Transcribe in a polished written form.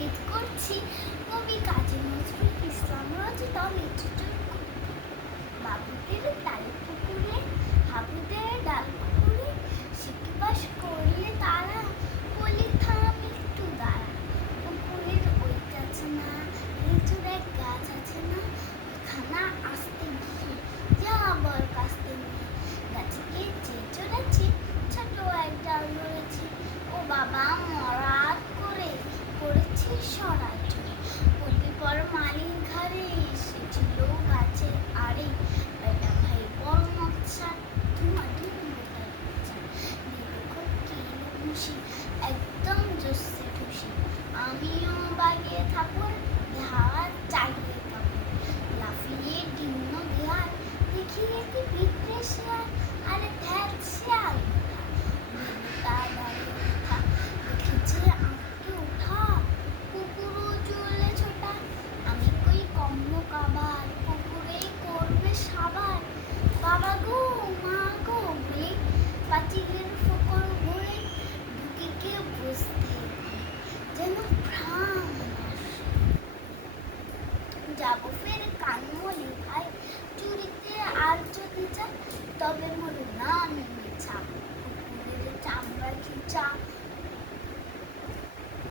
আবৃত্তি করছি কবি কাজী নজরুল ইসলাম রচিত লিচুচুর বাবুদের ডাল পুকুরে হাবুদের ডাল পুকুরে শিকিবাস করলে তারা বলি থাম একটু দাঁড়া। পুকুরের ওই কাছে না লিচুর এক গাছ আছে না, খানা আসতে গিয়ে যা আবার কাস্তে নিয়ে গাছে গিয়ে চড়েছি ছোট এক ডাল ধরেছি। ও বাবা মরাত করে করেছি সরাই চড়ে বলবি পর মালির ঘরে এসেছিল গাছে আরে বেটা ভাই বড় নকশা ধুমা ধুম খুশি একদম জোসে খুশি আমিও বাগিয়ে থাকুন হাত চালিয়ে কাপড় লাফিয়ে ডিম্ন দেয়াল দেখি একটি বিদ্রে শিয়াল আরে ধ্যাত শিয়াল তা দাঁড়িয়ে ওঠা দেখেছে আঁকতে ওঠা কুকুরও চলে ছোটা আমি কই কম্ম কাবার কুকুরেই করবে সাবার বাবা গো মা গো বলে পাচিলের ফোকর ঘুরে ঢুকে গিয়ে বসতে যেন প্রাণ যাবো ফের কানমলি ভাই চুরিতে আর যদি চাই তবে মরু না আমি মিছা কুকুরের চামড়া খিচা